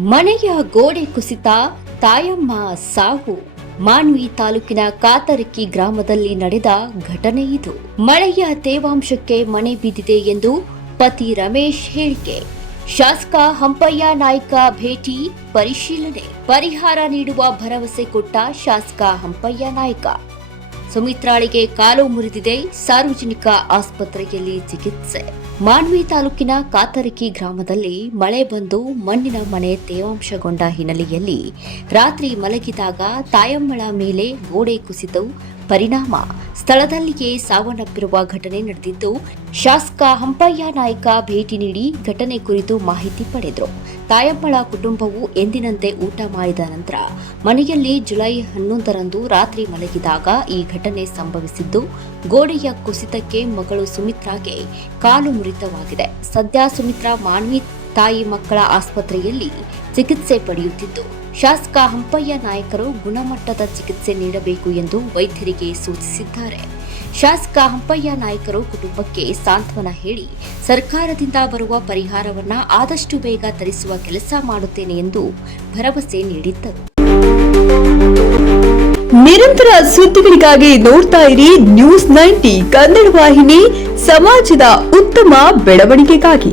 ಮನೆಯ ಗೋಡೆ ಕುಸಿತ, ತಾಯಮ್ಮ ಸಾವು. ಮಾನ್ವಿ ತಾಲೂಕಿನ ಕಾತರಕ್ಕಿ ಗ್ರಾಮದಲ್ಲಿ ನಡೆದ ಘಟನೆ ಇದು. ಮಳೆಯ ತೇವಾಂಶಕ್ಕೆ ಮನೆ ಬಿದ್ದಿದೆ ಎಂದು ಪತಿ ರಮೇಶ್ ಹೇಳಿಕೆ. ಶಾಸಕ ಹಂಪಯ್ಯ ನಾಯ್ಕ ಭೇಟಿ, ಪರಿಶೀಲನೆ. ಪರಿಹಾರ ನೀಡುವ ಭರವಸೆ ಕೊಟ್ಟ ಶಾಸಕ ಹಂಪಯ್ಯ ನಾಯ್ಕ. ಸುಮಿತ್ರಾಳಿಗೆ ಕಾಲು ಮುರಿದಿದೆ ಸಾರ್ವಜನಿಕ ಆಸ್ಪತ್ರೆಯಲ್ಲಿ ಚಿಕಿತ್ಸೆ. ಮಾನ್ವಿ ತಾಲೂಕಿನ ಕಾತರಕಿ ಗ್ರಾಮದಲ್ಲಿ ಮಳೆ ಬಂದು ಮಣ್ಣಿನ ಮನೆ ತೇವಾಂಶಗೊಂಡ ಹಿನ್ನೆಲೆಯಲ್ಲಿ ರಾತ್ರಿ ಮಲಗಿದಾಗ ತಾಯಮ್ಮಳ ಮೇಲೆ ಗೋಡೆ ಕುಸಿದು ಪರಿಣಾಮ. ಸ್ಥಳದಲ್ಲಿಯೇ ಸಾವನ್ನಪ್ಪಿರುವ ಘಟನೆ ನಡೆದಿದ್ದು, ಶಾಸಕ ಹಂಪಯ್ಯ ನಾಯ್ಕ ಭೇಟಿ ನೀಡಿ ಘಟನೆ ಕುರಿತು ಮಾಹಿತಿ ಪಡೆದರು. ತಾಯಮ್ಮಳ ಕುಟುಂಬವು ಎಂದಿನಂತೆ ಊಟ ಮಾಡಿದ ನಂತರ, ಮನೆಯಲ್ಲಿ ಜುಲೈ ಹನ್ನೊಂದರಂದು ರಾತ್ರಿ ಮಲಗಿದಾಗ ಈ ಘಟನೆ ಸಂಭವಿಸಿದ್ದು, ಗೋಡೆಯ ಕುಸಿತಕ್ಕೆ ಮಗಳು ಸುಮಿತ್ರಾಗೆ ಕಾಲು ಮುರಿತವಾಗಿದೆ. ಸದ್ಯ ಸುಮಿತ್ರಾ ಮಾನ್ವಿ ತಾಯಿ ಮಕ್ಕಳ ಆಸ್ಪತ್ರೆಯಲ್ಲಿ ಚಿಕಿತ್ಸೆ ಪಡೆಯುತ್ತಿದ್ದು, ಶಾಸಕ ಹಂಪಯ್ಯ ನಾಯಕರು ಗುಣಮಟ್ಟದ ಚಿಕಿತ್ಸೆ ನೀಡಬೇಕು ಎಂದು ವೈದ್ಯರಿಗೆ ಸೂಚಿಸಿದ್ದಾರೆ. ಶಾಸಕ ಹಂಪಯ್ಯ ನಾಯಕರು ಕುಟುಂಬಕ್ಕೆ ಸಾಂತ್ವನ ಹೇಳಿ, ಸರ್ಕಾರದಿಂದ ಬರುವ ಪರಿಹಾರವನ್ನ ಆದಷ್ಟು ಬೇಗ ತರಿಸುವ ಕೆಲಸ ಮಾಡುತ್ತೇನೆ ಎಂದು ಭರವಸೆ ನೀಡಿದ್ದರು. ನಿರಂತರ ಸುದ್ದಿಗಳಿಗಾಗಿ ನೋಡ್ತಾ ಇರಿ ನ್ಯೂಸ್ ನೈಂಟಿ ಕನ್ನಡ ವಾಹಿನಿ, ಸಮಾಜದ ಉತ್ತಮ ಬೆಳವಣಿಗೆಗಾಗಿ.